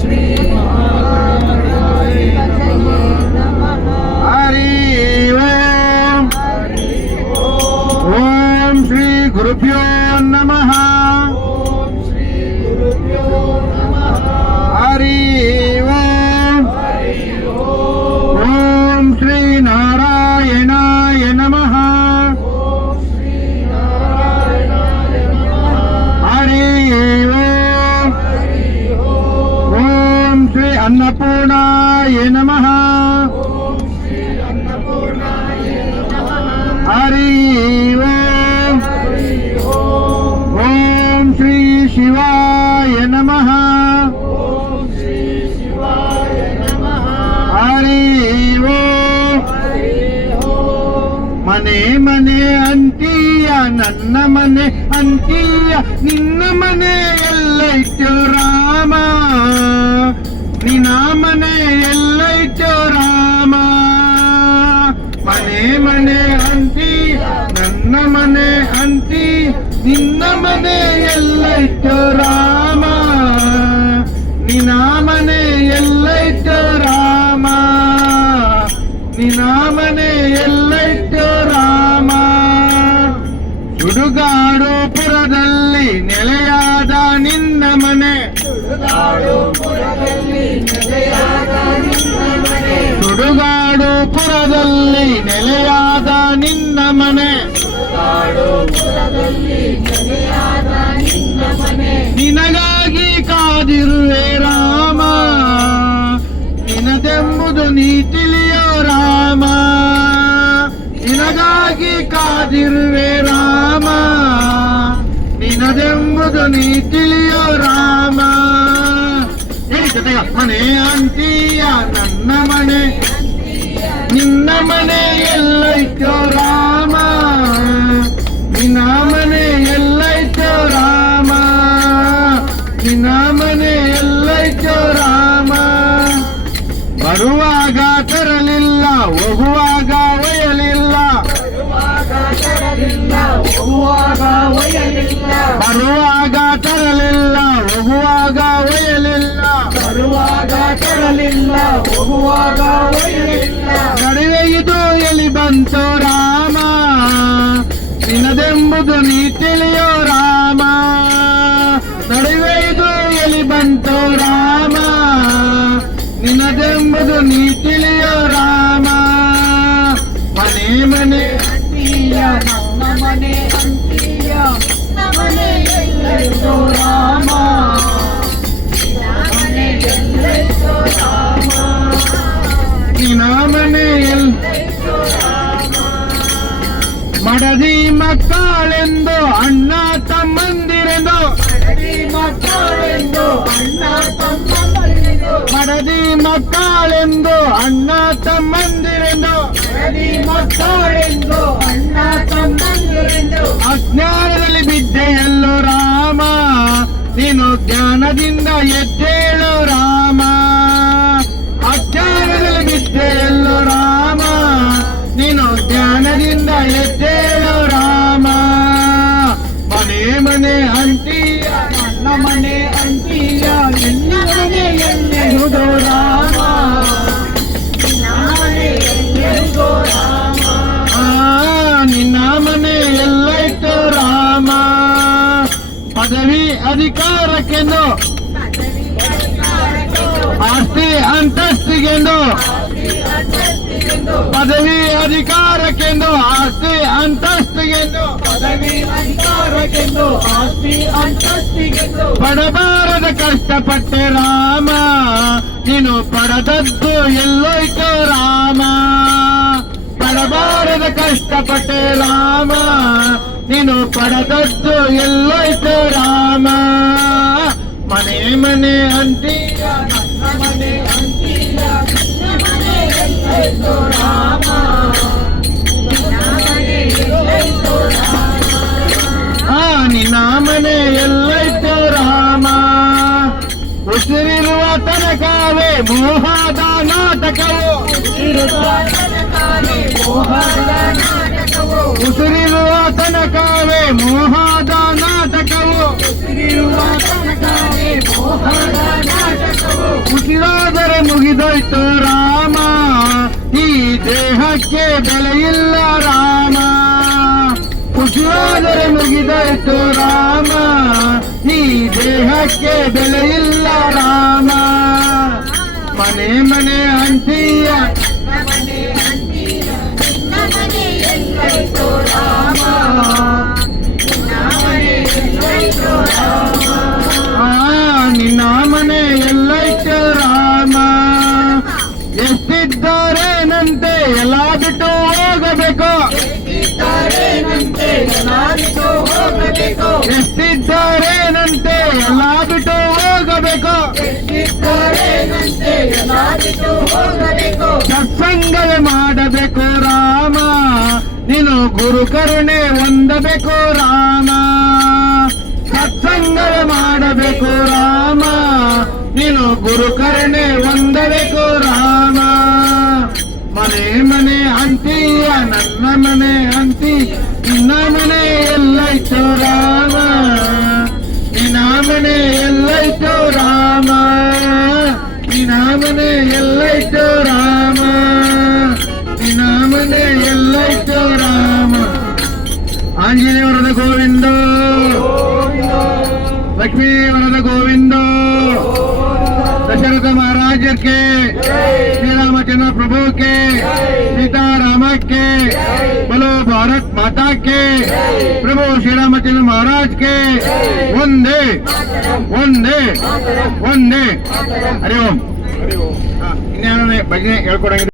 ಶ್ರೀ ಹರಿ ಓಂ. ಓಂ ಶ್ರೀ ಗುರುಭ್ಯೋ ನಮಃ. ಹರಿ ಓಂ. ಓಂ ಶ್ರೀ ನಾರಾಯಣಾಯ ನಮಃ. ಹರಿ ಓಂ. ಓಂ ಶ್ರೀ ಅನ್ನಪೂರ್ಣಾಯ ನಮಃ. ಹರಿ ಓಂ. ಓಂ ಶ್ರೀ ಶಿವಾಯ ನಮಃ. ಹರಿ ಓಂ. ಮನೆ ಮನೆ ಅಂತೀಯ ನನ್ನ ಮನೆ ಅಂತೀಯ ನಿನ್ನ ಮನೆ ಎಲ್ಲೈತೋ ರಾಮ. ನಿನ್ನ ಮನೆ ಎಲ್ಲೈತೋ ರಾಮ. ಮನೆ ಮನೆ ಅಂತೀಯ ನನ್ನ ಮನೆ ಅಂತೀ ನಿನ್ನ ಮನೆ ಎಲ್ಲೈತೋ ರಾಮ. ನಿನ್ನ ಮನೆ ಎಲ್ಲೈತೋ ರಾಮ. ನಿನ್ನ ಮನೆ ಎಲ್ಲೈತೋ ರಾಮ. ಸುಡುಗಾಡುಪುರದಲ್ಲಿ ನೆಲೆಯಾದ ನಿನ್ನ ಮನೆ. ಸುಡುಗಾಡುಪುರದಲ್ಲಿ ನೆಲೆಯಾದ ನಿನ್ನ ಮನೆ. ನಿನಗಾಗಿ ಕಾದಿರುವೆ ರಾಮ. ನಿನದೆಂಬುದು ನೀ ತಿಳಿಯೋ ರಾಮ. ನಿನಗಾಗಿ ಕಾದಿರುವೆ ರಾಮ. ನಿನದೆಂಬುದು ನೀ ತಿಳಿಯೋ ರಾಮ. ಮನೆ ಅಂತೀಯ ನನ್ನ ಮನೆ ನಿನ್ನ ಮನೆ ಎಲ್ಲೈತೋ ರಾಮ. ನಿನ್ನ ಮನೆ ಎಲ್ಲೈತೋ ರಾಮ. ನಿನ್ನ ಮನೆ ಎಲ್ಲೈತೋ ರಾಮ. ಬರುವಾಗ ತರಲಿಲ್ಲ ಹೋಗುವಾಗ ಒಯ್ಯಲಿಲ್ಲ. ಬರುವಾಗ ತರಲಿಲ್ಲ ಹೋಗುವಾಗ ಒಯ್ಯಲಿಲ್ಲ. ನಡುವೆ ಇದು ಎಲ್ಲಿ ಬಂತೋ ರಾಮ. ನಿನದೆಂಬುದು ನೀ ತಿಳಿಯೋ ರಾಮ. ನಡುವೆ ಇದು ಎಲ್ಲಿ ಬಂತೋ ರಾಮ. ನಿನದೆಂಬುದು ನೀ ತಿಳಿಯೋ ರಾಮ. ಮನೆ ಮನೆ ಅಂತೀಯ ನನ್ನ ಮನೆ ಅಂತೀಯ ಮನೆ ಎಲ್ಲೈತೋ ರಾಮ. ನಿನ್ನ ಮನೆ ಎಲ್ಲೈತೋ ರಾಮ. ಮಡದಿ ಮಕ್ಕಳೆಂದು ಅಣ್ಣ ತಮ್ಮಂದಿರೆಂದು. ಮಡದಿ ಮಕ್ಕಳೆಂದು ಅಣ್ಣ ತಮ್ಮಂದಿರೆಂದು. ಅಜ್ಞಾನದಲ್ಲಿ ಬಿದ್ದೆ ಎಲ್ಲೋ ರಾಮ. ನೀನು ಜ್ಞಾನದಿಂದ ಎದ್ದೇಳೋ ರಾಮ. ಅಜ್ಞಾನದಲ್ಲಿ ಬಿದ್ದೆ ಎಲ್ಲೋ ರಾಮ. ನೀನು ಜ್ಞಾನದಿಂದ ಎದ್ದೇಳೋ ರಾಮ. ಮನೆ ಮನೆ ಅಂತೀಯ ನನ್ನ ಮನೆ ಅಂತೀಯ ನಿನ್ನ ಮನೆ ಎಲ್ಲೆಹುದೋ ರಾಮ. ನಿನ್ನ ಮನೆ ಎಲ್ಲೈತೋ ರಾಮ. ಪದವಿ ಅಧಿಕಾರಕ್ಕೆಂದು ಆಸ್ತಿ ಅಂತಸ್ತಿಗೆಂದು. ಪದವಿ ಅಧಿಕಾರಕ್ಕೆಂದು ಆಸ್ತಿ ಅಂತಸ್ತಿಗೆಂದು. ಪಡಬಾರದ ಕಷ್ಟಪಟ್ಟೆ ರಾಮ. ನೀನು ಪಡೆದದ್ದು ಎಲ್ಲೋಯ್ತೋ ರಾಮ. ಪಡಬಾರದ ಕಷ್ಟಪಟ್ಟೆ ರಾಮ. ನೀನು ಪಡೆದದ್ದು ಎಲ್ಲೋಯ್ತೋ ರಾಮ. ಮನೆ ಮನೆ ಅಂತೀಯ ನನ್ನ ಮನೆ ಅಂತೀಯ ನಿನ್ನ ಮನೆ ಎಲ್ಲೈತೋ ರಾಮ. ನಿನ್ನ ಮನೆ ಎಲ್ಲೈತೋ ರಾಮ. ಉಸಿರಿರುವ ತನಕವೇ ಮೋಹದ ನಾಟಕವು. ಉಸಿರಿರುವ ತನಕವೇ ಮೋಹದ ನಾಟಕವು. ಮುಗಿದೋಯ್ತು ರಾಮ, ಈ ದೇಹಕ್ಕೆ ಬೆಲೆ ಇಲ್ಲ ರಾಮ. ಉಸಿರಾದರೆ ಮುಗಿದೋಯ್ತು ರಾಮ, ಈ ದೇಹಕ್ಕೆ ಬೆಲೆ ಇಲ್ಲ ರಾಮ. ಮನೆ ಮನೆ ಅಂತೀಯ ನಿನ್ನ ಮನೆ ಎಲ್ಲೈತು ರಾಮ. ಎಷ್ಟಿದ್ದಾರೇನಂತೆ ಎಲ್ಲ ಬಿಟ್ಟು ಹೋಗಬೇಕು, ಎಷ್ಟಿದ್ದಾರೇನಂತೆ ಎಲ್ಲ ಬಿಟ್ಟು ಹೋಗಬೇಕು. ಸತ್ಸಂಗವೇ ಮಾಡಬೇಕು ರಾಮ, ನೀನು ಗುರು ಕರುಣೆ ಹೊಂದಬೇಕು ರಾಮ. ಸತ್ಸಂಗವೇ ಮಾಡಬೇಕು ರಾಮ, ನೀನು ಗುರು ಕರುಣೆ ಹೊಂದಬೇಕು ರಾಮ. ಮನೆ ಮನೆ ಅಂತೀಯ ನನ್ನ ಮನೆ ಅಂತಿ, ನಿನ್ನ ಮನೆ ಎಲ್ಲೈತು ರಾಮ, ನಿನ್ನ ಮನೆ ಎಲ್ಲೈತು ರಾಮ, ನಿನ್ನ ಮನೆ ಎಲ್ಲೈತು ರಾಮ, ನಿನ್ನ ಮನೆ ಎಲ್ಲೈತು ರಾಮ. ಆಂಜನೇಯ ವರದ ಗೋವಿಂದ, लक्ष्मी वरद गोविंद, दशरथ महाराज के, श्री रामचंद्र प्रभु के, सीताराम के, बोलो भारत माता के, प्रभु श्री रामचंद्र महाराज के, वंदे वंदे वंदे. हरि ओम. इन्याने भजने ಹೇಳ್ಕೊಡಂಗಿದೆ.